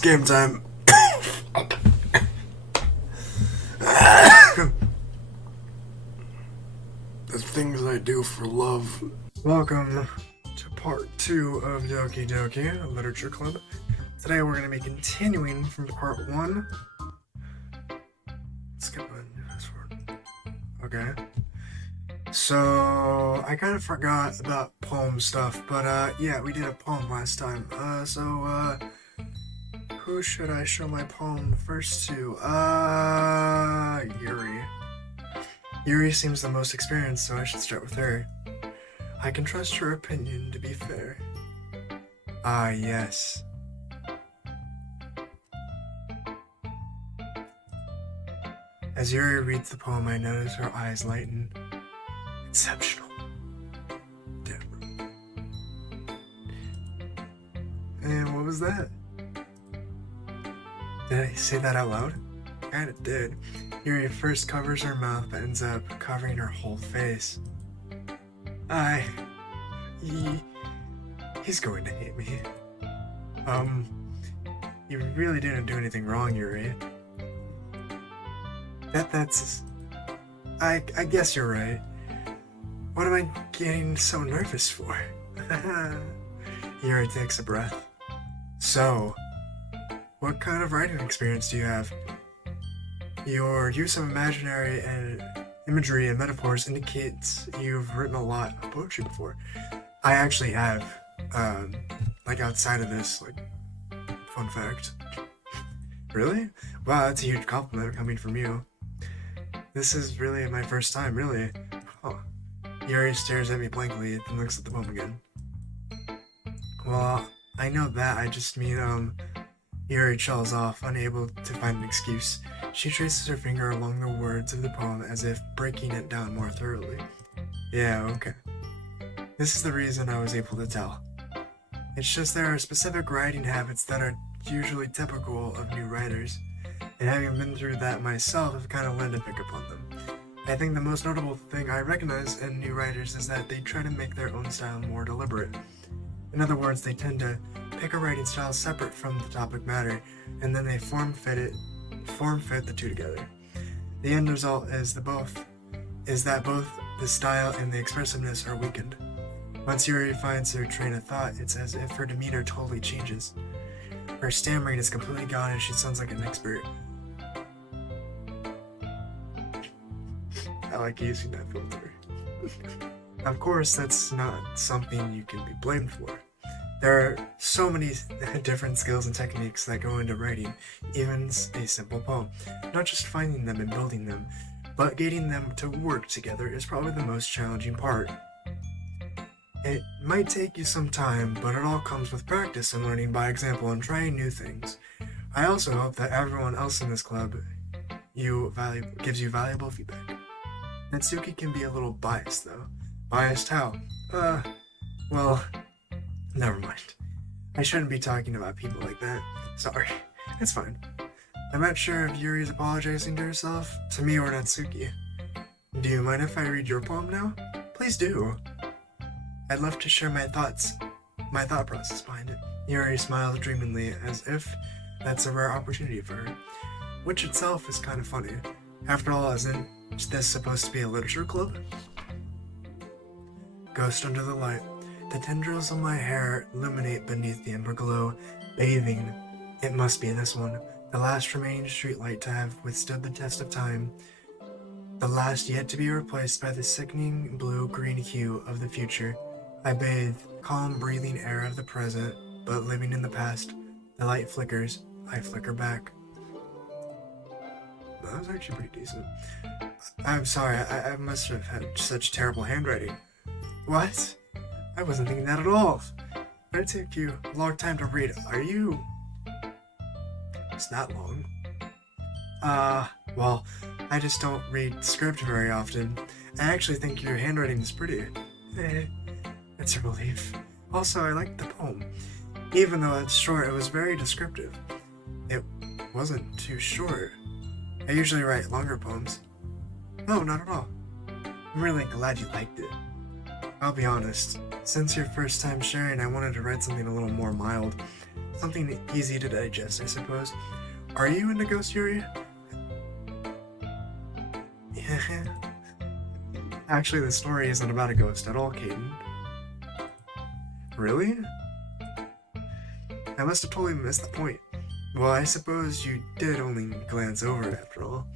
It's game time. The things I do for love. Welcome to part 2 of Doki Doki Literature Club. Today we're going to be continuing from part 1. Skip on fast forward. Okay. So, I kind of forgot about poem stuff, but yeah, we did a poem last time. Who should I show my poem first to? Yuri. Yuri seems the most experienced, so I should start with her. I can trust her opinion to be fair. Ah, yes. As Yuri reads the poem, I notice her eyes lighten. Exceptional. Damn. And what was that? Did I say that out loud? Kinda did. Yuri first covers her mouth, but ends up covering her whole face. He's going to hate me. You really didn't do anything wrong, Yuri. I guess you're right. What am I getting so nervous for? Yuri takes a breath. So, what kind of writing experience do you have? Your use of imaginary and imagery and metaphors indicates you've written a lot of poetry before. I actually have, outside of this, fun fact. Really? Wow, that's a huge compliment coming from you. This is really my first time, really. Huh. Yuri stares at me blankly, then looks at the poem again. Well, I know that, I just mean, Yuri chills off, unable to find an excuse. She traces her finger along the words of the poem as if breaking it down more thoroughly. Yeah, okay. This is the reason I was able to tell. It's just there are specific writing habits that are usually typical of new writers, and having been through that myself, I've kind of learned to pick up on them. I think the most notable thing I recognize in new writers is that they try to make their own style more deliberate. In other words, they tend to pick a writing style separate from the topic matter, and then they form fit the two together. The end result is that both the style and the expressiveness are weakened. Once Yuri finds her train of thought, it's as if her demeanor totally changes. Her stammering is completely gone and she sounds like an expert. I like using that filter. Of course, that's not something you can be blamed for. There are so many different skills and techniques that go into writing, even a simple poem. Not just finding them and building them, but getting them to work together is probably the most challenging part. It might take you some time, but it all comes with practice and learning by example and trying new things. I also hope that everyone else in this club gives you valuable feedback. Natsuki can be a little biased though. Biased how? Well, never mind. I shouldn't be talking about people like that. Sorry. It's fine. I'm not sure if Yuri's apologizing to herself, to me, or Natsuki. Do you mind if I read your poem now? Please do. I'd love to share my thought process behind it. Yuri smiles dreamingly, as if that's a rare opportunity for her, which itself is kind of funny. After all, isn't this supposed to be a literature club? Ghost under the light. The tendrils of my hair illuminate beneath the amber glow, bathing. It must be this one, the last remaining streetlight to have withstood the test of time. The last yet to be replaced by the sickening blue-green hue of the future. I bathe, calm breathing air of the present, but living in the past. The light flickers, I flicker back. That was actually pretty decent. I'm sorry, I must have had such terrible handwriting. What? I wasn't thinking that at all. But it took you a long time to read. Are you... It's not long. Well, I just don't read script very often. I actually think your handwriting is pretty. It's a relief. Also, I liked the poem. Even though it's short, it was very descriptive. It wasn't too short. I usually write longer poems. No, not at all. I'm really glad you liked it. I'll be honest, since your first time sharing, I wanted to write something a little more mild. Something easy to digest, I suppose. Are you into ghost theory? Yeah. Actually, the story isn't about a ghost at all, Caden. Really? I must have totally missed the point. Well, I suppose you did only glance over it after all.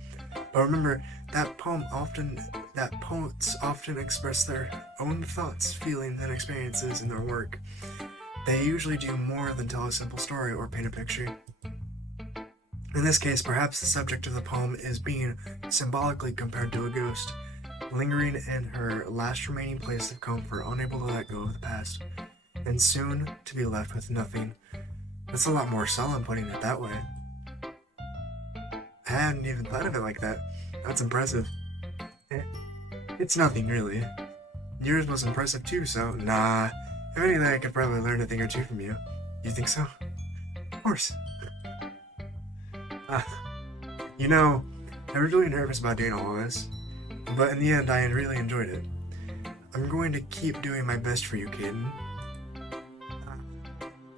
But remember, that poets often express their own thoughts, feelings, and experiences in their work. They usually do more than tell a simple story or paint a picture. In this case, perhaps the subject of the poem is being symbolically compared to a ghost, lingering in her last remaining place of comfort, unable to let go of the past, and soon to be left with nothing. That's a lot more solemn putting it that way. I hadn't even thought of it like that. That's impressive. It's nothing, really. Yours was impressive too, so nah. If anything, I could probably learn a thing or two from you. You think so? Of course. You know, I was really nervous about doing all of this, but in the end, I really enjoyed it. I'm going to keep doing my best for you, Caden.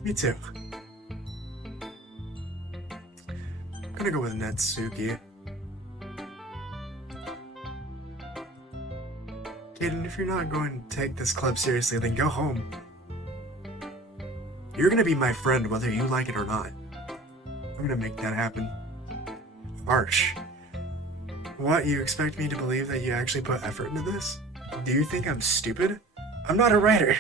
Me too. I'm gonna go with Natsuki. Caden, if you're not going to take this club seriously, then go home. You're gonna be my friend whether you like it or not. I'm gonna make that happen. Harsh. What, you expect me to believe that you actually put effort into this? Do you think I'm stupid? I'm not a writer.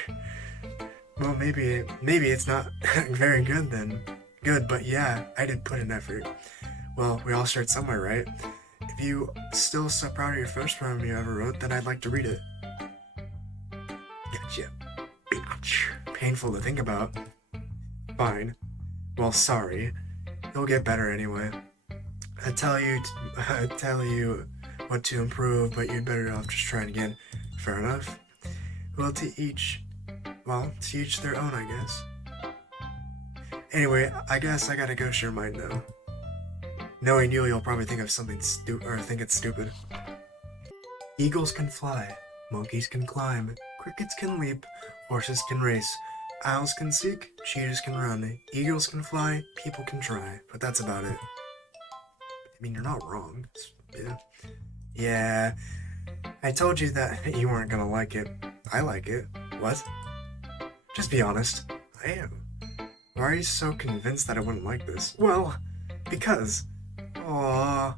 Well, maybe it's not very good then. Good, but yeah, I did put in effort. Well, we all start somewhere, right? If you still so proud of your first poem you ever wrote, then I'd like to read it. Gotcha. Painful to think about. Fine. Well, sorry. You'll get better anyway. I tell you what to improve, but you'd better off just trying again. Fair enough. Well, to each their own, I guess. Anyway, I guess I gotta go share mine now. Knowing you'll probably think of something think it's stupid. Eagles can fly, monkeys can climb, crickets can leap, horses can race, owls can seek, cheetahs can run, eagles can fly, people can try, but that's about it. I mean, you're not wrong. Yeah. Yeah. I told you that you weren't gonna like it. I like it. What? Just be honest. I am. Why are you so convinced that I wouldn't like this? Well, because. Aww.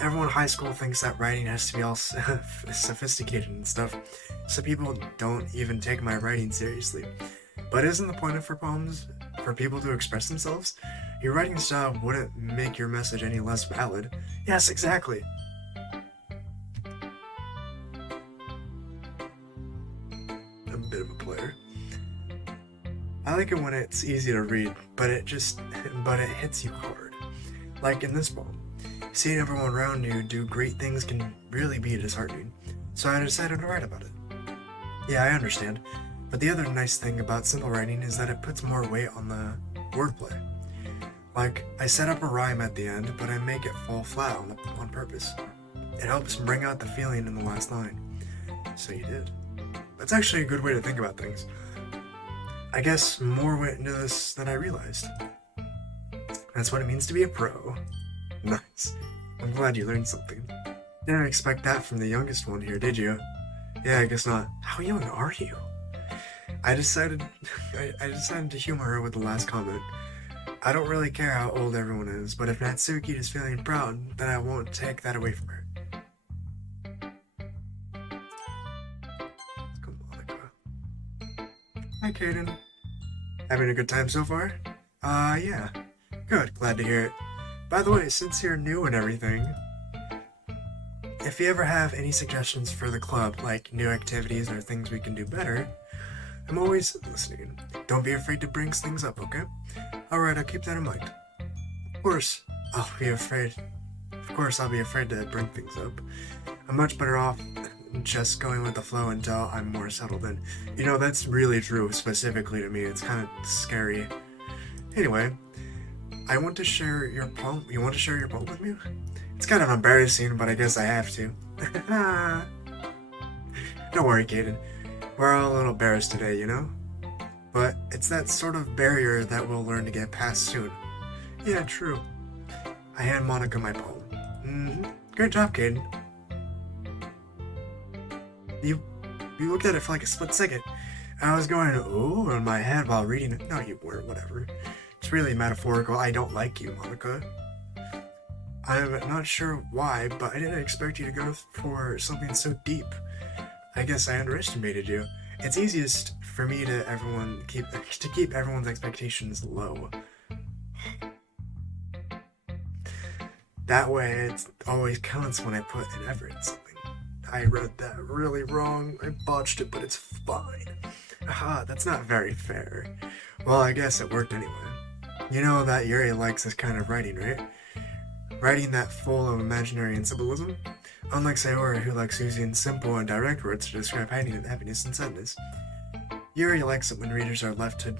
Everyone in high school thinks that writing has to be all sophisticated and stuff, so people don't even take my writing seriously. But isn't the point of poems for people to express themselves? Your writing style wouldn't make your message any less valid. Yes, exactly. I'm a bit of a player. I like it when it's easy to read, but it hits you hard. Like in this poem. Seeing everyone around you do great things can really be disheartening, so I decided to write about it. Yeah, I understand, but the other nice thing about simple writing is that it puts more weight on the wordplay. Like, I set up a rhyme at the end, but I make it fall flat on purpose. It helps bring out the feeling in the last line. So you did. That's actually a good way to think about things. I guess more went into this than I realized. That's what it means to be a pro. Nice. I'm glad you learned something. Didn't expect that from the youngest one here, did you? Yeah, I guess not. How young are you? I decided to humor her with the last comment. I don't really care how old everyone is, but if Natsuki is feeling proud, then I won't take that away from her. Come on, Monica. Hi, Kaden. Having a good time so far? Yeah. Good, glad to hear it. By the way, since you're new and everything, if you ever have any suggestions for the club, like new activities or things we can do better, I'm always listening. Don't be afraid to bring things up, okay? Alright, I'll keep that in mind. Of course, I'll be afraid to bring things up. I'm much better off just going with the flow until I'm more settled in. You know, that's really true, specifically to me. It's kind of scary. Anyway, I want to share your poem. You want to share your poem with me? It's kind of embarrassing, but I guess I have to. Don't worry, Kaden. We're all a little embarrassed today, you know? but it's that sort of barrier that we'll learn to get past soon. Yeah, true. I hand Monica my poem. Great job, Caden. You looked at it for like a split second. I was going, ooh, in my head while reading it. No, you weren't, whatever. It's really metaphorical. I don't like you, Monica. I'm not sure why, but I didn't expect you to go for something so deep. I guess I underestimated you. It's easiest for me to keep everyone's expectations low. That way, it always counts when I put an effort in something. I read that really wrong. I botched it, but it's fine. Aha, that's not very fair. Well, I guess it worked anyway. You know that Yuri likes this kind of writing, right? Writing that full of imaginary and symbolism? Unlike Sayori, who likes using simple and direct words to describe happiness and sadness. Yuri likes it when readers are left to...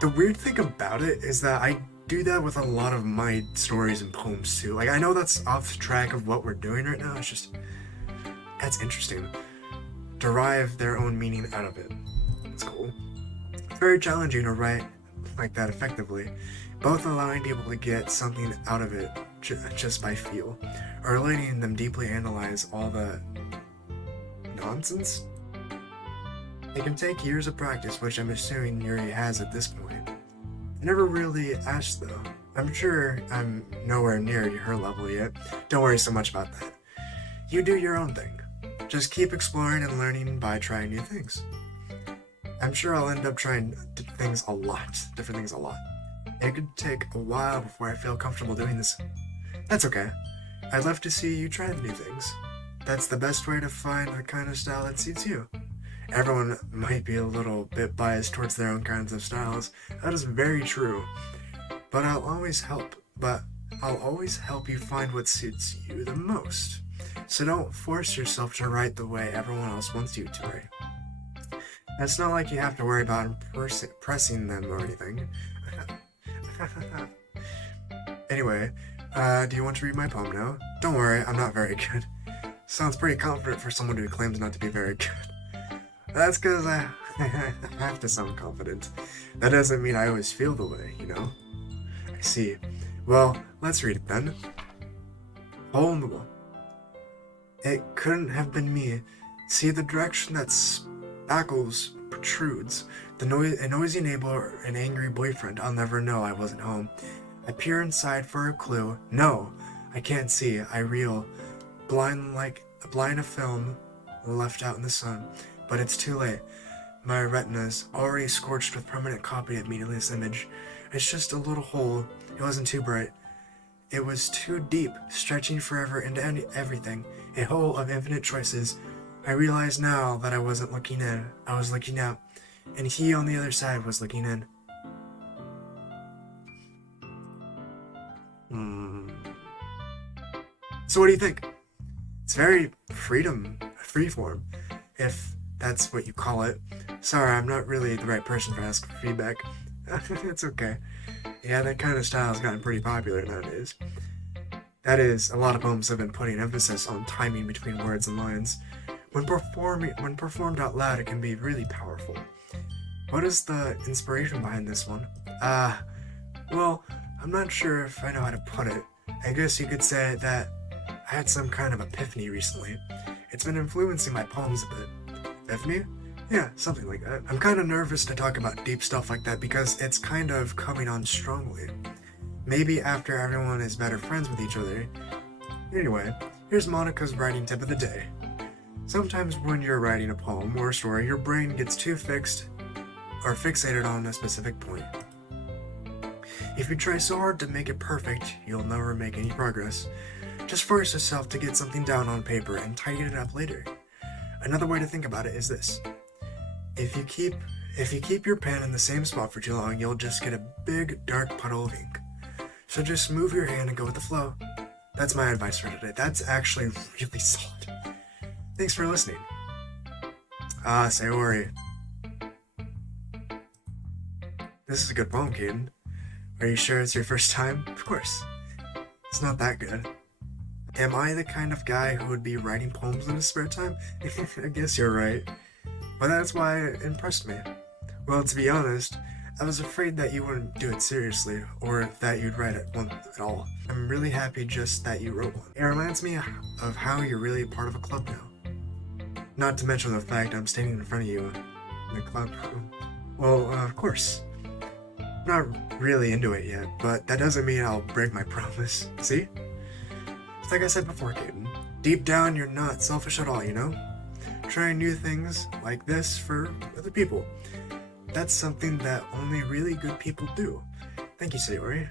The weird thing about it is that I do that with a lot of my stories and poems too. Like, I know that's off track of what we're doing right now, it's just... That's interesting. Derive their own meaning out of it. It's cool. It's very challenging to write like that effectively, both allowing people to get something out of it just by feel, or letting them deeply analyze all the nonsense. It can take years of practice, which I'm assuming Yuri has at this point. I never really asked though. I'm sure I'm nowhere near her level yet. Don't worry so much about that. You do your own thing. Just keep exploring and learning by trying new things. I'm sure I'll end up trying different things a lot. It could take a while before I feel comfortable doing this. That's okay. I'd love to see you try new things. That's the best way to find the kind of style that suits you. Everyone might be a little bit biased towards their own kinds of styles. That is very true. But I'll always help you find what suits you the most. So don't force yourself to write the way everyone else wants you to write. It's not like you have to worry about impressing them or anything. Anyway, do you want to read my poem now? Don't worry, I'm not very good. Sounds pretty confident for someone who claims not to be very good. That's because I have to sound confident. That doesn't mean I always feel the way, you know? I see. Well, let's read it then. Hole in the wall. It couldn't have been me. See the direction that spackles protrudes. A noisy neighbor, an angry boyfriend. I'll never know I wasn't home. I peer inside for a clue. No, I can't see. I reel, blind a film left out in the sun. But it's too late. My retina's already scorched with permanent copy of meaningless image. It's just a little hole. It wasn't too bright. It was too deep, stretching forever into everything. A hole of infinite choices. I realize now that I wasn't looking in. I was looking out. And he on the other side was looking in. So what do you think? It's very freeform, if that's what you call it. Sorry, I'm not really the right person to ask for feedback. It's okay. Yeah, that kind of style has gotten pretty popular nowadays. That is, a lot of poems have been putting emphasis on timing between words and lines. When performed out loud, it can be really powerful. What is the inspiration behind this one? Well, I'm not sure if I know how to put it. I guess you could say that I had some kind of epiphany recently. It's been influencing my poems a bit. Epiphany? Yeah, something like that. I'm kind of nervous to talk about deep stuff like that because it's kind of coming on strongly. Maybe after everyone is better friends with each other. Anyway, here's Monica's writing tip of the day. Sometimes when you're writing a poem or a story, your brain gets too fixated on a specific point. If you try so hard to make it perfect, you'll never make any progress. Just force yourself to get something down on paper and tighten it up later. Another way to think about it is this. If you keep your pen in the same spot for too long, you'll just get a big, dark puddle of ink. So just move your hand and go with the flow. That's my advice for today. That's actually really solid. Thanks for listening. Sayori. This is a good poem, Caden. Are you sure it's your first time? Of course. It's not that good. Am I the kind of guy who would be writing poems in his spare time? I guess you're right. but that's why it impressed me. Well, to be honest, I was afraid that you wouldn't do it seriously, or that you'd write one at all. I'm really happy just that you wrote one. It reminds me of how you're really part of a club now. Not to mention the fact I'm standing in front of you in the club room. Well, of course. I'm not really into it yet, but that doesn't mean I'll break my promise. See? It's like I said before, Caden. Deep down, you're not selfish at all, you know? Trying new things like this for other people. That's something that only really good people do. Thank you, Sayori.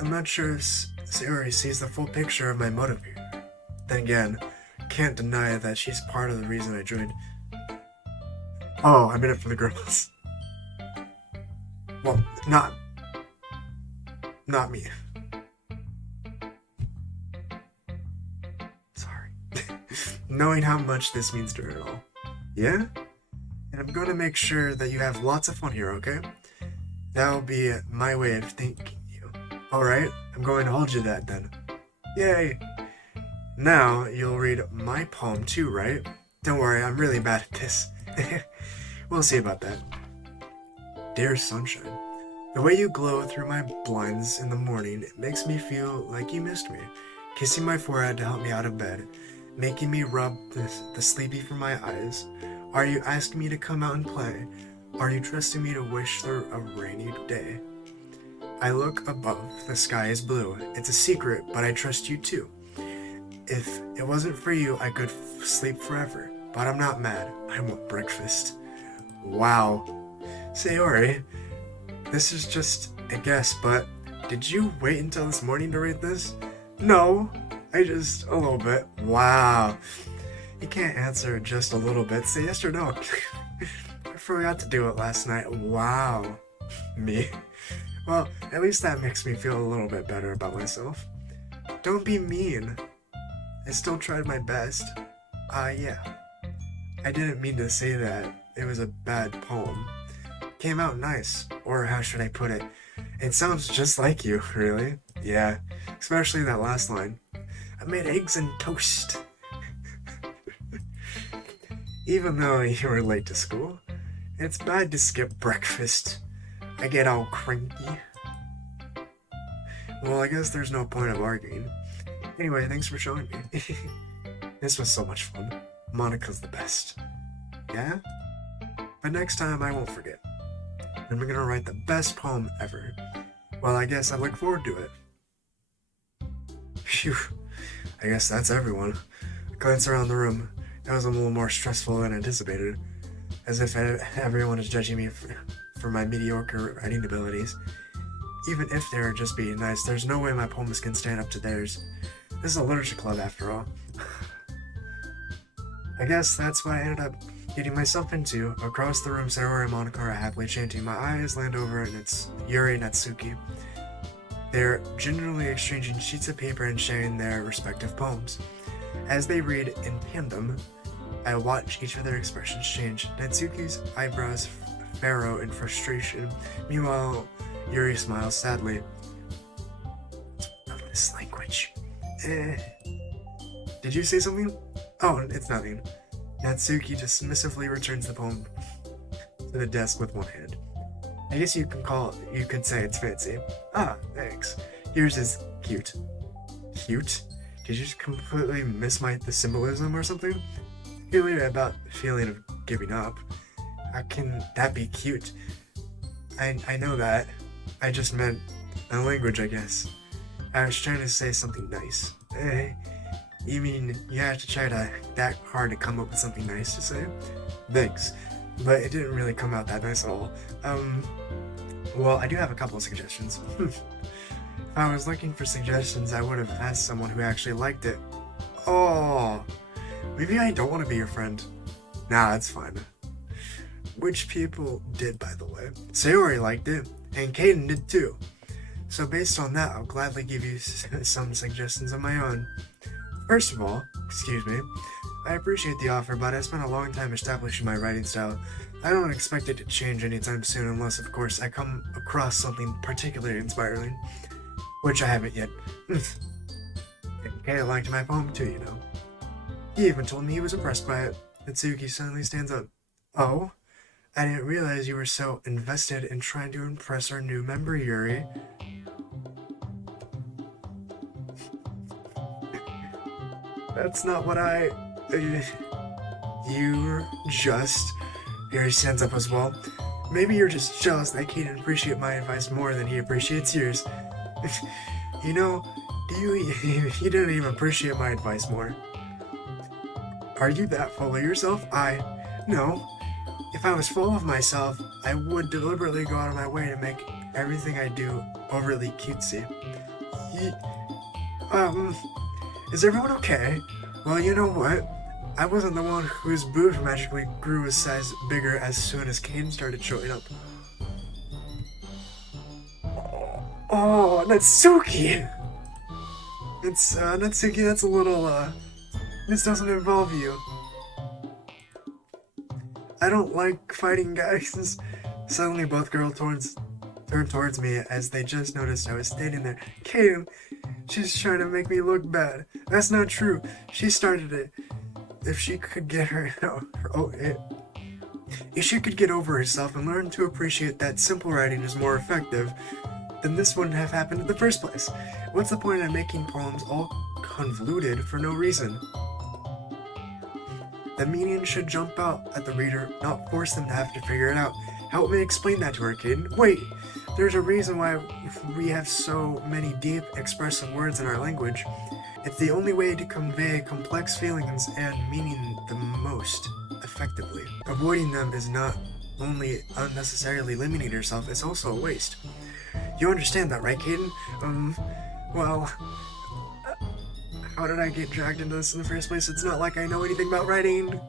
I'm not sure if Sayori sees the full picture of my motive here. Then again, can't deny that she's part of the reason I joined. Oh, I'm in it for the girls. Well, not me. Sorry. Knowing how much this means to her at all. Yeah? And I'm going to make sure that you have lots of fun here, okay? That'll be my way of thanking you. Alright, I'm going to hold you that then. Yay! Now, you'll read my poem too, right? Don't worry, I'm really bad at this. We'll see about that. Dear sunshine, the way you glow through my blinds in the morning, it makes me feel like you missed me. Kissing my forehead to help me out of bed, making me rub the sleepy from my eyes. Are you asking me to come out and play? Are you trusting me to wish for a rainy day? I look above, the sky is blue. It's a secret, but I trust you too. If it wasn't for you, I could sleep forever. But I'm not mad. I want breakfast. Wow. Sayori, this is just a guess, but did you wait until this morning to read this? No, a little bit. Wow. You can't answer just a little bit. Say yes or no. I forgot to do it last night. Wow. Me. Well, at least that makes me feel a little bit better about myself. Don't be mean. I still tried my best. Yeah. I didn't mean to say that. It was a bad poem. Came out nice. Or how should I put it? It sounds just like you, really. Yeah. Especially that last line. I made eggs and toast. Even though you were late to school, it's bad to skip breakfast. I get all cranky. Well, I guess there's no point of arguing. Anyway, thanks for showing me. This was so much fun. Monica's the best. Yeah? But next time I won't forget. And we're gonna write the best poem ever. Well, I guess I look forward to it. Phew. I guess that's everyone. I glance around the room. It was a little more stressful than anticipated. As if everyone is judging me for my mediocre writing abilities. Even if they were just being nice, there's no way my poems can stand up to theirs. This is a literature club after all. I guess that's what I ended up getting myself into. Across the room, Sayori and Monica are happily chanting. My eyes land over and it's Yuri and Natsuki. They're generally exchanging sheets of paper and sharing their respective poems. As they read in tandem, I watch each of their expressions change. Natsuki's eyebrows furrow in frustration. Meanwhile, Yuri smiles sadly. Of this language. Did you say something? Oh, it's nothing. Natsuki dismissively returns the poem to the desk with one hand. I guess you could say it's fancy. Ah, thanks. Yours is cute. Cute? Did you just completely miss the symbolism or something? Feeling about the feeling of giving up. How can that be cute? I know that. I just meant the language, I guess. I was trying to say something nice. You mean you have to try that hard to come up with something nice to say? Thanks. But it didn't really come out that nice at all. Well, I do have a couple of suggestions. If I was looking for suggestions, I would have asked someone who actually liked it. Oh, maybe I don't want to be your friend. Nah, that's fine. Which people did, by the way. Sayori liked it, and Caden did too. So based on that, I'll gladly give you some suggestions of my own. First of all, excuse me, I appreciate the offer, but I spent a long time establishing my writing style. I don't expect it to change anytime soon unless, of course, I come across something particularly inspiring. Which I haven't yet. Kay liked my poem too, you know. He even told me he was impressed by it. Natsuki suddenly stands up. Oh? I didn't realize you were so invested in trying to impress our new member, Yuri. That's not what I... You're just... Yuri stands up as well. Maybe you're just jealous that Kate didn't appreciate my advice more than he appreciates yours. You know, you didn't even appreciate my advice more. Are you that full of yourself? No. If I was full of myself, I would deliberately go out of my way to make everything I do overly cutesy. Is everyone okay? Well, you know what? I wasn't the one whose boobs magically grew a size bigger as soon as Kane started showing up. Oh, Natsuki! Natsuki, that's a little, this doesn't involve you. I don't like fighting guys. Suddenly both girls turned towards me as they just noticed I was standing there. Kaden, she's trying to make me look bad. That's not true. She started it. If she could get if she could get over herself and learn to appreciate that simple writing is more effective, then this wouldn't have happened in the first place. What's the point of making poems all convoluted for no reason? The meaning should jump out at the reader, not force them to have to figure it out. Help me explain that to her, Caden. Wait, there's a reason why we have so many deep, expressive words in our language. It's the only way to convey complex feelings and meaning the most effectively. Avoiding them is not only unnecessarily limiting yourself, it's also a waste. You understand that, right, Caden? Well... How did I get dragged into this in the first place? It's not like I know anything about writing.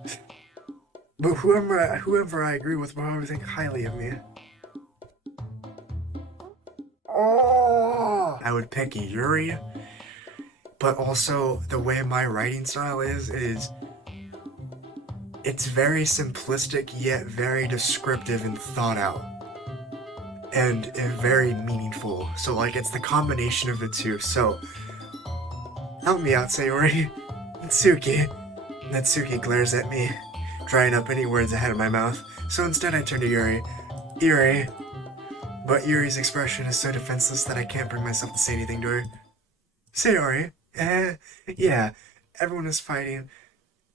But whoever I agree with will probably think highly of me. Oh! I would pick Yuri. But also, the way my writing style is it's very simplistic, yet very descriptive and thought out. And very meaningful. So, like, it's the combination of the two. So, help me out, Sayori. Natsuki. Natsuki glares at me, drying up any words I had in my mouth. So instead I turn to Yuri. Yuri. But Yuri's expression is so defenseless that I can't bring myself to say anything to her. Sayori. Yeah. Everyone is fighting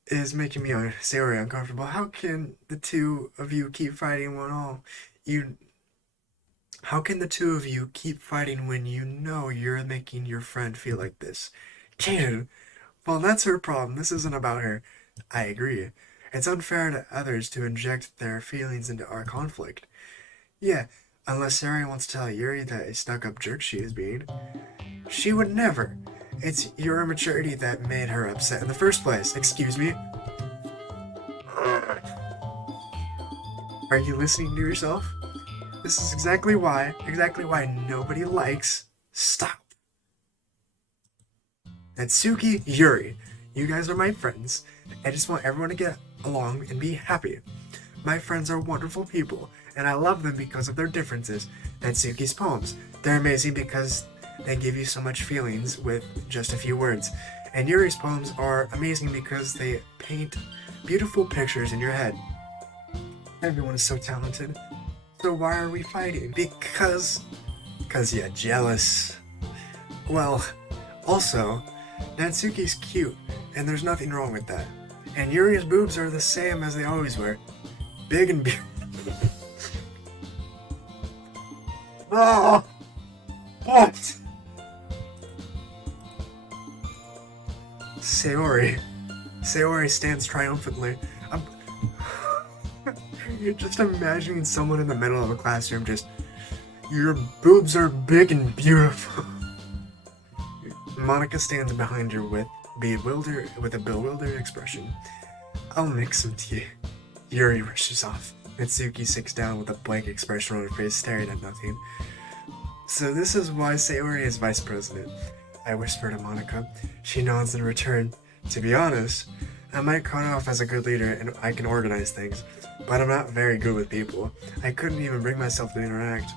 is making me Sayori uncomfortable. How can the two of you keep fighting How can the two of you keep fighting when you know you're making your friend feel like this? Kaden, well, that's her problem. This isn't about her. I agree. It's unfair to others to inject their feelings into our conflict. Yeah, unless Sarah wants to tell Yuri that a stuck-up jerk she is being. She would never. It's your immaturity that made her upset in the first place. Excuse me? Are you listening to yourself? This is exactly why nobody likes... Stop. Natsuki, Yuri, you guys are my friends. I just want everyone to get along and be happy. My friends are wonderful people, and I love them because of their differences. Natsuki's poems, they're amazing because they give you so much feelings with just a few words. And Yuri's poems are amazing because they paint beautiful pictures in your head. Everyone is so talented. So why are we fighting? Because you're jealous. Well, also... Natsuki's cute, and there's nothing wrong with that. And Yuri's boobs are the same as they always were. Big and beautiful. Oh! What? Sayori stands triumphantly. You're just imagining someone in the middle of a classroom just... Your boobs are big and beautiful. Monica stands behind her with a bewildered expression. I'll make some tea. Yuri rushes off. Natsuki sits down with a blank expression on her face, staring at nothing. So this is why Sayori is vice president, I whisper to Monica. She nods in return. To be honest, I might come off as a good leader and I can organize things, but I'm not very good with people. I couldn't even bring myself to interact.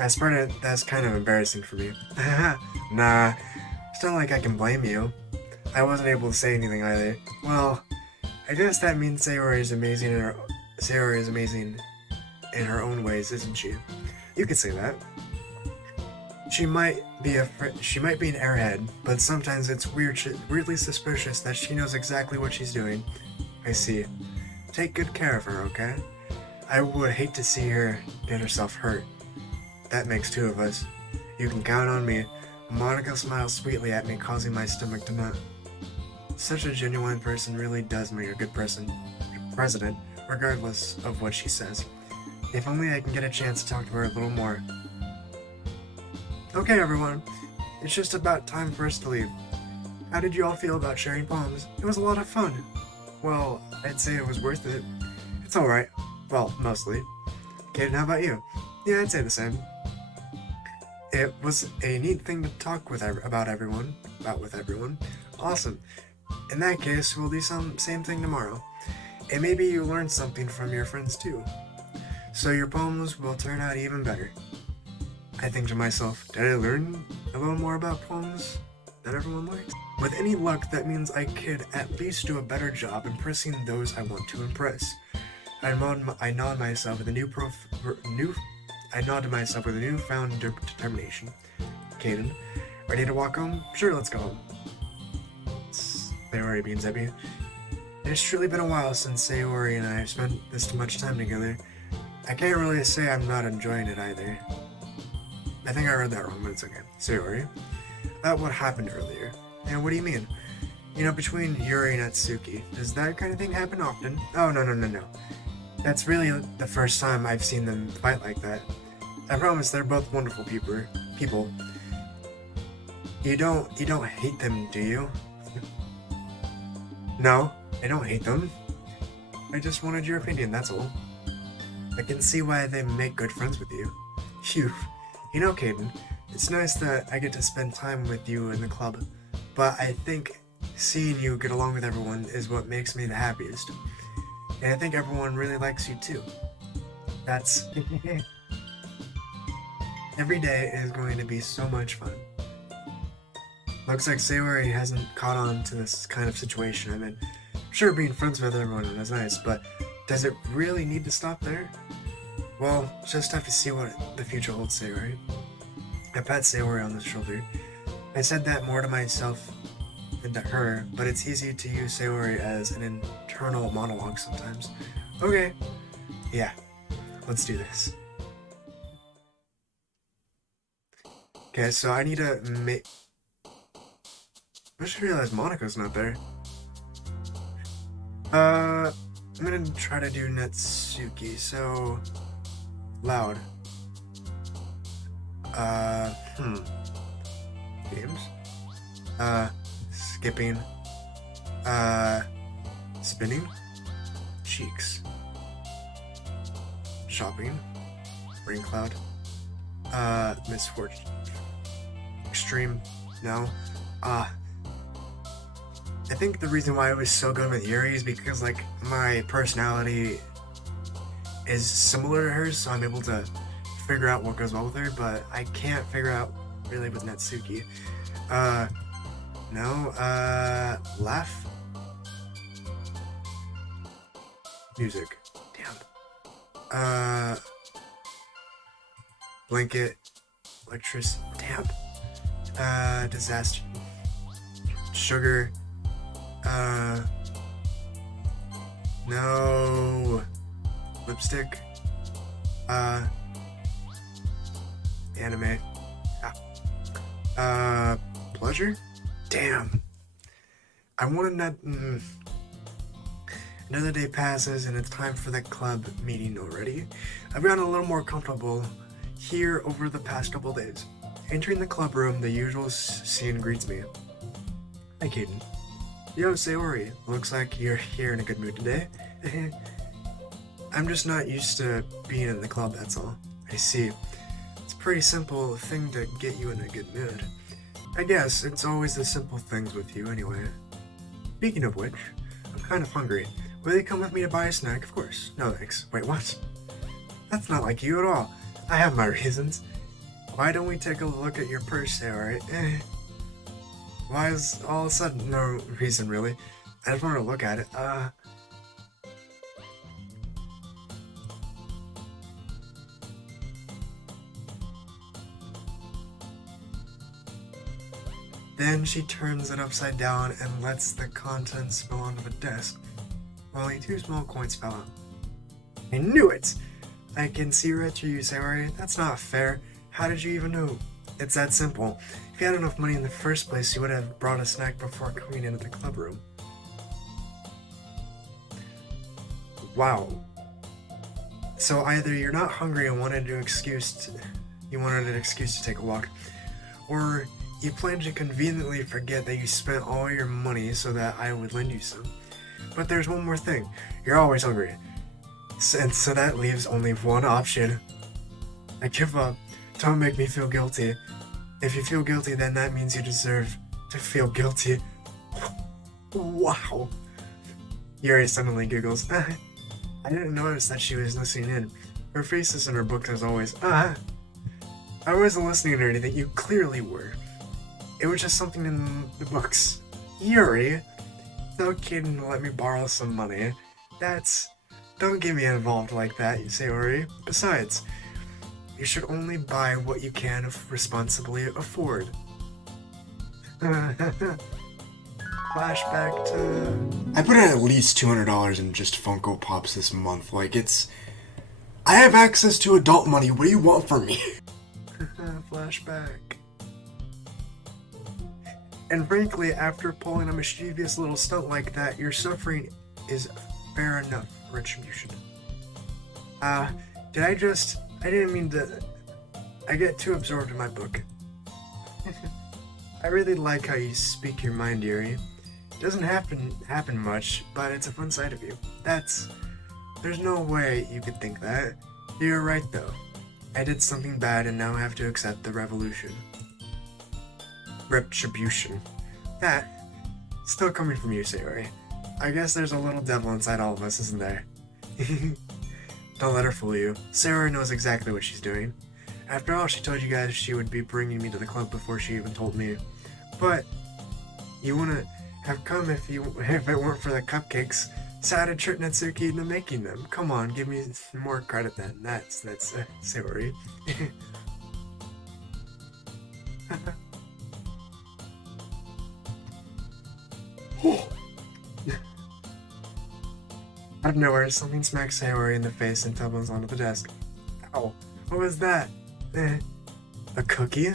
As part of it, that's kind of embarrassing for me. Nah. It's not like I can blame you. I wasn't able to say anything either. Well, I guess that means Sayori is amazing in her own ways, isn't she? You could say that. She might be an airhead, but sometimes it's weirdly suspicious that she knows exactly what she's doing. I see. Take good care of her, okay? I would hate to see her get herself hurt. That makes two of us. You can count on me. Monica smiles sweetly at me, causing my stomach to knot. Such a genuine person really does make a good president, regardless of what she says. If only I can get a chance to talk to her a little more. Okay, everyone. It's just about time for us to leave. How did you all feel about sharing poems? It was a lot of fun. Well, I'd say it was worth it. It's alright. Well, mostly. Kaden, how about you? Yeah, I'd say the same. It was a neat thing to talk about with everyone. Awesome. In that case, we'll do same thing tomorrow. And maybe you learned something from your friends too. So your poems will turn out even better. I think to myself, did I learn a little more about poems that everyone likes? With any luck, that means I could at least do a better job impressing those I want to impress. I nod myself with a newfound determination. Kaden, ready to walk home? Sure, let's go home. Sayori being Zebby. It's truly been a while since Sayori and I have spent this much time together. I can't really say I'm not enjoying it either. I think I read that wrong, but it's okay. Sayori, about what happened earlier. And what do you mean? You know, between Yuri and Natsuki, does that kind of thing happen often? Oh, no. That's really the first time I've seen them fight like that. I promise they're both wonderful people. You don't hate them, do you? No, I don't hate them. I just wanted your opinion, that's all. I can see why they make good friends with you. Phew. You know, Kaden, it's nice that I get to spend time with you in the club, but I think seeing you get along with everyone is what makes me the happiest. And I think everyone really likes you too. That's... Every day is going to be so much fun. Looks like Sayori hasn't caught on to this kind of situation I'm in. Sure, being friends with everyone is nice, but does it really need to stop there? Well, just have to see what the future holds, Sayori. I pat Sayori on the shoulder. I said that more to myself than to her, but it's easy to use Sayori as an internal monologue sometimes. Okay. Yeah, let's do this. Okay, so I need to make... I just realized Monica's not there. I'm gonna try to do Natsuki, so... Loud. Games. Skipping. Spinning. Cheeks. Shopping. Rain cloud. Misfortune. Extreme. No. I think the reason why I was so good with Yuri is because, like, my personality is similar to hers, so I'm able to figure out what goes well with her, but I can't figure out really with Natsuki. No, laugh? Music. Damn. Blanket. Electricity. Damn. Disaster. Sugar. No. Lipstick. Anime. Pleasure? Damn. I wanted that. Another day passes and it's time for the club meeting already. I've gotten a little more comfortable here over the past couple days. Entering the club room, the usual scene greets me. Hi, Kaden. Yo, Sayori. Looks like you're here in a good mood today. I'm just not used to being in the club, that's all. I see. It's a pretty simple thing to get you in a good mood. I guess it's always the simple things with you anyway. Speaking of which, I'm kind of hungry. Will you come with me to buy a snack? Of course. No thanks. Wait, what? That's not like you at all. I have my reasons. Why don't we take a look at your purse, Sayori? Why is all of a sudden no reason really? I just want to look at it. Then she turns it upside down and lets the contents spill onto the desk. Only 2 small coins fell out. I knew it! I can see right through you, Sayori. That's not fair. How did you even know? It's that simple. If you had enough money in the first place, you would have brought a snack before coming into the club room. Wow. So either you're not hungry and wanted an excuse to take a walk, or you plan to conveniently forget that you spent all your money so that I would lend you some. But there's one more thing. You're always hungry. And so that leaves only one option. I give up. Don't make me feel guilty. If you feel guilty, then that means you deserve to feel guilty. Wow. Yuri suddenly giggles. I didn't notice that she was listening in. Her face is in her book as always. I wasn't listening or anything. You clearly were. It was just something in the books. Yuri, no kidding, let me borrow some money. Don't get me involved like that, Sayori. Besides, you should only buy what you can responsibly afford. Flashback to... I put in at least $200 in just Funko Pops this month. I have access to adult money. What do you want from me? Flashback. And frankly, after pulling a mischievous little stunt like that, your suffering is fair enough retribution. I didn't mean to... I get too absorbed in my book. I really like how you speak your mind, Yuri. It doesn't happen much, but it's a fun side of you. There's no way you could think that. You're right, though. I did something bad and now have to accept the retribution. That, still coming from you, Sayori. I guess there's a little devil inside all of us, isn't there? Don't let her fool you. Sayori knows exactly what she's doing. After all, she told you guys she would be bringing me to the club before she even told me. But you wouldn't have come if it weren't for the cupcakes. So I had to trick Natsuki into making them. Come on, give me more credit then. That's Sayori. Out of nowhere, something smacks Sayori in the face and tumbles onto the desk. Ow, what was that? A cookie?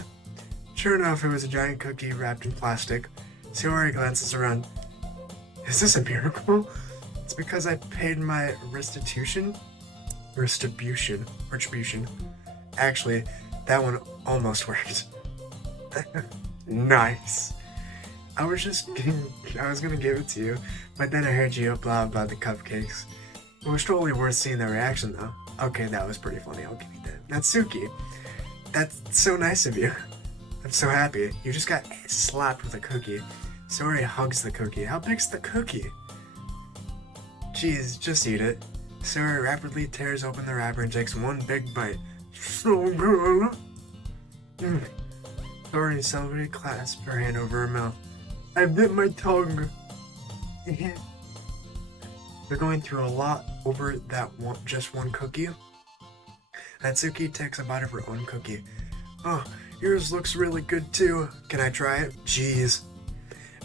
Sure enough, it was a giant cookie wrapped in plastic. Sayori glances around. Is this a miracle? It's because I paid my retribution. Actually, that one almost worked. Nice. I was gonna give it to you, but then I heard you blah about the cupcakes. It was totally worth seeing the reaction though. Okay, that was pretty funny, I'll give you that. Natsuki, that's so nice of you. I'm so happy. You just got slapped with a cookie. Sayori hugs the cookie. How big's the cookie? Jeez, just eat it. Sayori rapidly tears open the wrapper and takes one big bite. So good. Sayori celebrated clasped her hand over her mouth. I bit my tongue. We're going through a lot over just one cookie. Natsuki takes a bite of her own cookie. Oh, yours looks really good too. Can I try it? Jeez.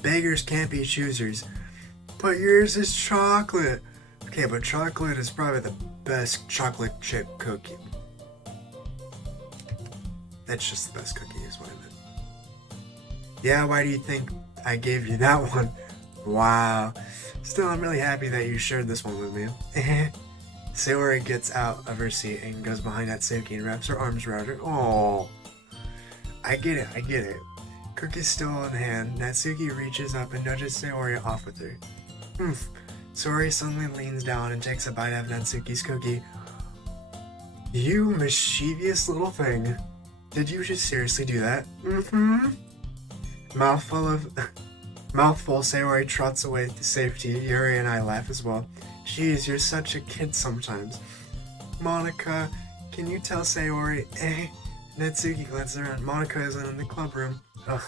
Beggars can't be choosers. But yours is chocolate. Okay, but chocolate is probably the best chocolate chip cookie. That's just the best cookie is what I meant. Yeah, why do you think I gave you that one? Wow. Still, I'm really happy that you shared this one with me. Sayori gets out of her seat and goes behind Natsuki and wraps her arms around her. Oh, I get it. Cookie's still in hand. Natsuki reaches up and nudges Sayori off with her. Sayori suddenly leans down and takes a bite out of Natsuki's cookie. You mischievous little thing. Did you just seriously do that? Mouthful, Sayori trots away to safety. Yuri and I laugh as well. Jeez, you're such a kid sometimes. Monica, can you tell Sayori? Natsuki glances around. Monica isn't in the club room. Ugh.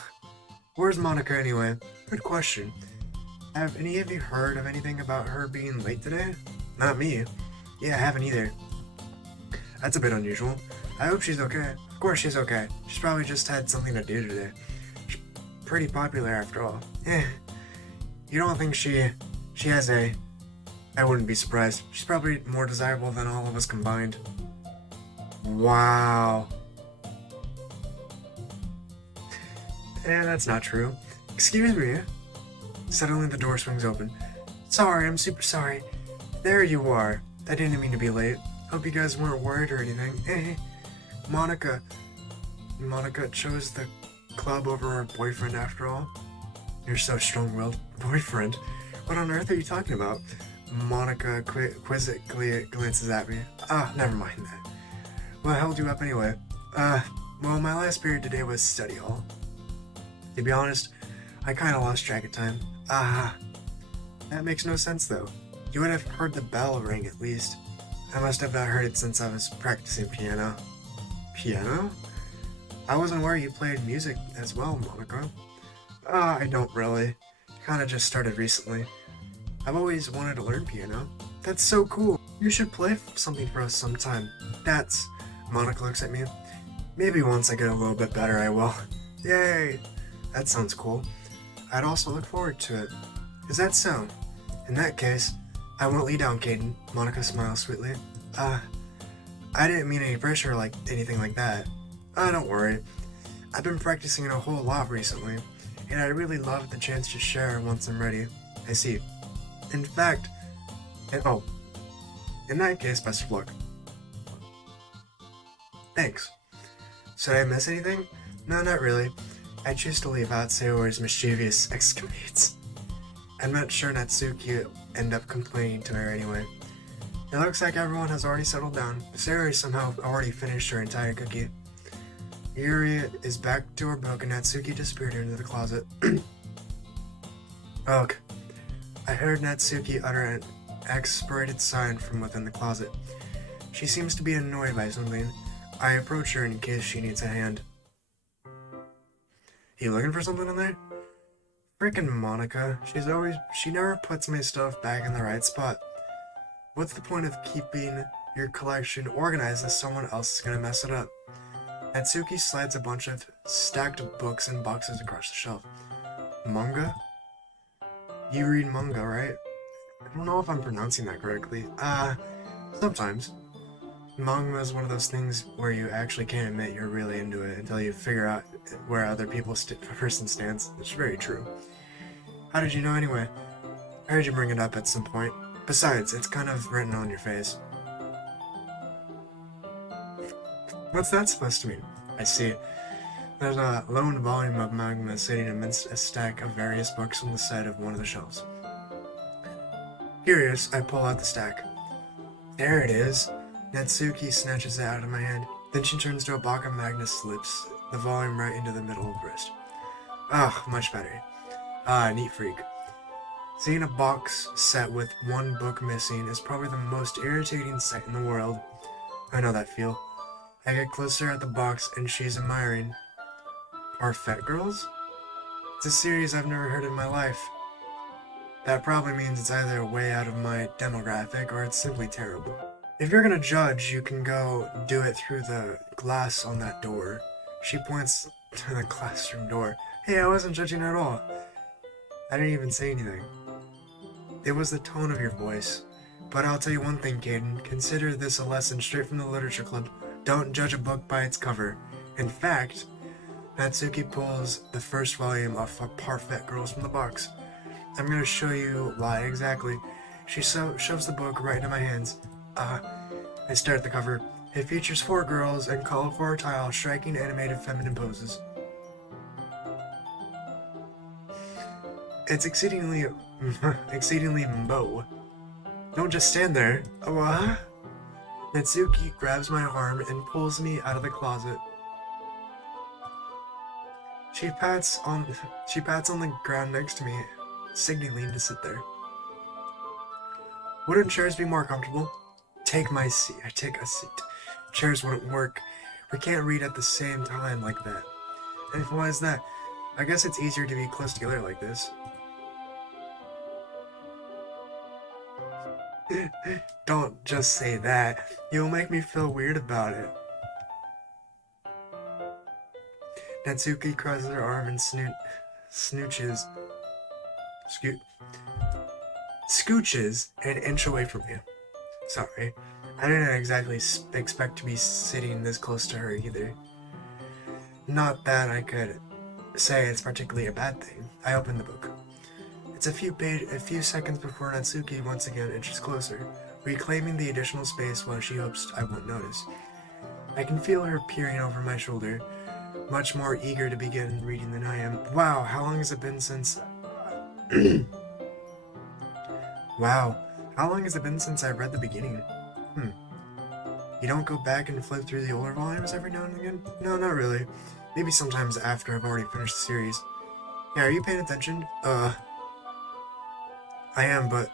Where's Monica anyway? Good question. Have any of you heard of anything about her being late today? Not me. Yeah, I haven't either. That's a bit unusual. I hope she's okay. Of course she's okay. She's probably just had something to do today. pretty popular after all. You don't think she has a... I wouldn't be surprised. She's probably more desirable than all of us combined. Wow. That's not true. Excuse me. Suddenly the door swings open. Sorry, I'm super sorry. There you are. I didn't mean to be late. Hope you guys weren't worried or anything. Monica chose the club over her boyfriend after all. You're so strong-willed. Boyfriend? What on earth are you talking about? Monica quizzically glances at me. Never mind that. What held you up anyway? Well, my last period today was study hall. To be honest, I kinda lost track of time. That makes no sense though. You would have heard the bell ring at least. I must have not heard it since I was practicing piano. Piano? I wasn't aware you played music as well, Monica. I don't really. Kinda just started recently. I've always wanted to learn piano. That's so cool. You should play something for us sometime. That's... Monica looks at me. Maybe once I get a little bit better I will. Yay! That sounds cool. I'd also look forward to it. Is that so? In that case, I won't lay down, Caden. Monica smiles sweetly. I didn't mean any pressure like anything like that. Don't worry. I've been practicing a whole lot recently, and I really love the chance to share once I'm ready. I see. In fact, in that case, best of luck. Thanks. Should I miss anything? No, not really. I choose to leave out Sayori's mischievous exclamates. I'm not sure Natsuki will end up complaining to her anyway. It looks like everyone has already settled down. Sayori somehow already finished her entire cookie. Yuri is back to her book and Natsuki disappeared into the closet. Ugh. I heard Natsuki utter an exasperated sign from within the closet. She seems to be annoyed by something. I approach her in case she needs a hand. You looking for something in there? Frickin' Monica. She never puts my stuff back in the right spot. What's the point of keeping your collection organized if someone else is gonna mess it up? Natsuki slides a bunch of stacked books and boxes across the shelf. Manga? You read manga, right? I don't know if I'm pronouncing that correctly. Sometimes. Manga is one of those things where you actually can't admit you're really into it until you figure out where other people's person stands. It's very true. How did you know anyway? I heard you bring it up at some point. Besides, it's kind of written on your face. What's that supposed to mean? I see. There's a lone volume of manga sitting amidst a stack of various books on the side of one of the shelves. Curious, I pull out the stack. There it is. Natsuki snatches it out of my hand. Then she turns to a box of Magnus slips the volume right into the middle of the wrist. Much better. Neat freak. Seeing a box set with one book missing is probably the most irritating sight in the world. I know that feel. I get closer at the box and she's admiring. Parfait Girls? It's a series I've never heard in my life. That probably means it's either way out of my demographic or it's simply terrible. If you're gonna judge, you can go do it through the glass on that door. She points to the classroom door. Hey, I wasn't judging at all. I didn't even say anything. It was the tone of your voice. But I'll tell you one thing, Caden. Consider this a lesson straight from the Literature Club. Don't judge a book by its cover. In fact, Natsuki pulls the first volume of Parfait Girls from the box. I'm gonna show you why exactly. She shoves the book right into my hands. I stare at the cover. It features 4 girls in colorful attire, striking animated feminine poses. It's exceedingly Mo. Don't just stand there. What? Natsuki grabs my arm and pulls me out of the closet. She pats on the ground next to me, signaling to sit there. Wouldn't chairs be more comfortable? Take my seat. I take a seat. Chairs wouldn't work. We can't read at the same time like that. And why is that? I guess it's easier to be close together like this. Don't just say that. You'll make me feel weird about it. Natsuki crosses her arm and scooches an inch away from you. Sorry, I didn't exactly expect to be sitting this close to her either. Not that I could say it's particularly a bad thing. I opened the book. It's a few seconds before Natsuki once again inches closer, reclaiming the additional space while she hopes I won't notice. I can feel her peering over my shoulder, much more eager to begin reading than I am. Wow, how long has it been since... Wow, how long has it been since I read the beginning? You don't go back and flip through the older volumes every now and again? No, not really. Maybe sometimes after I've already finished the series. Yeah, are you paying attention? I am, but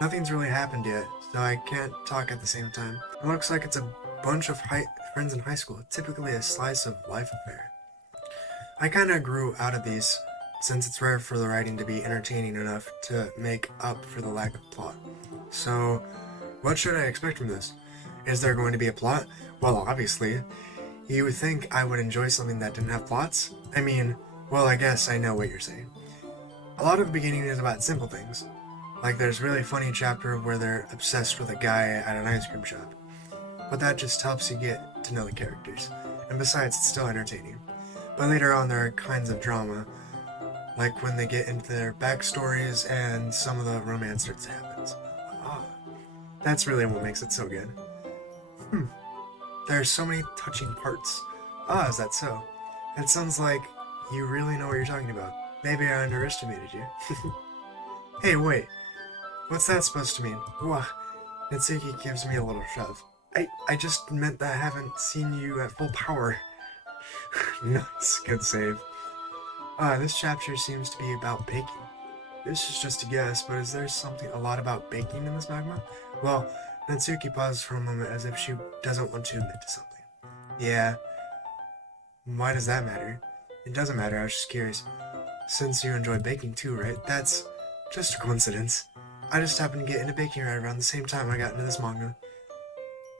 nothing's really happened yet, so I can't talk at the same time. It looks like it's a bunch of friends in high school, typically a slice of life affair. I kinda grew out of these, since it's rare for the writing to be entertaining enough to make up for the lack of plot. So, what should I expect from this? Is there going to be a plot? Well, obviously. You would think I would enjoy something that didn't have plots? I mean, well, I guess I know what you're saying. A lot of the beginning is about simple things. Like there's a really funny chapter where they're obsessed with a guy at an ice cream shop. But that just helps you get to know the characters. And besides, it's still entertaining. But later on there are kinds of drama, like when they get into their backstories and some of the romance starts to happen. That's really what makes it so good. There are so many touching parts. Is that so? It sounds like you really know what you're talking about. Maybe I underestimated you. Hey, wait. What's that supposed to mean? Wah. Natsuki gives me a little shove. I just meant that I haven't seen you at full power. Nice, good save. This chapter seems to be about baking. This is just a guess, but is there a lot about baking in this magma? Well, Natsuki pauses for a moment as if she doesn't want to admit to something. Yeah. Why does that matter? It doesn't matter, I was just curious. Since you enjoy baking too, right? That's just a coincidence. I just happened to get into baking right around the same time I got into this manga.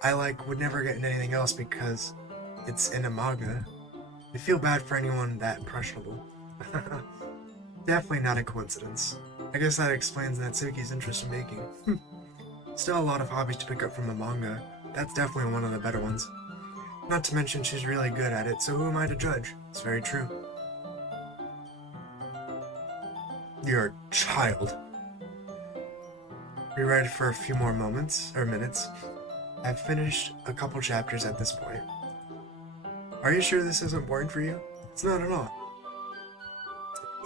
I would never get into anything else because it's in a manga. I feel bad for anyone that impressionable. Definitely not a coincidence. I guess that explains Natsuki's interest in baking. Still a lot of hobbies to pick up from a manga. That's definitely one of the better ones. Not to mention she's really good at it, so who am I to judge? It's very true. You're a child. We read for a few more minutes. I've finished a couple chapters at this point. Are you sure this isn't boring for you? It's not at all.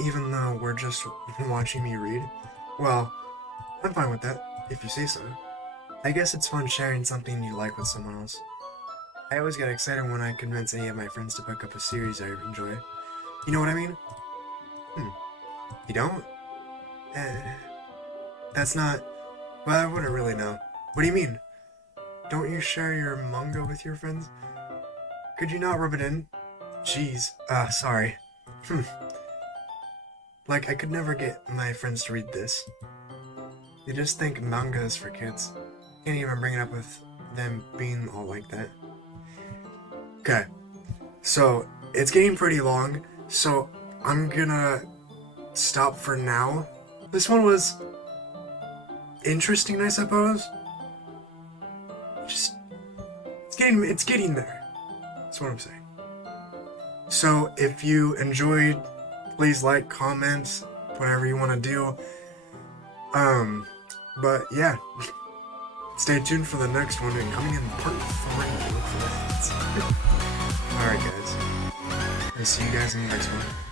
Even though we're just watching me read? Well, I'm fine with that, if you say so. I guess it's fun sharing something you like with someone else. I always get excited when I convince any of my friends to pick up a series I enjoy. You know what I mean? You don't? That's not... Well, I wouldn't really know. What do you mean? Don't you share your manga with your friends? Could you not rub it in? Jeez. Sorry. I could never get my friends to read this. They just think manga is for kids. Can't even bring it up with them being all like that. Okay. So, it's getting pretty long, so I'm gonna stop for now. This one was interesting, I suppose. It's getting there. That's what I'm saying. So if you enjoyed, please like, comment, whatever you want to do. But yeah, stay tuned for the next one and coming in part 3. Look for that. Alright guys, I'll see you guys in the next one.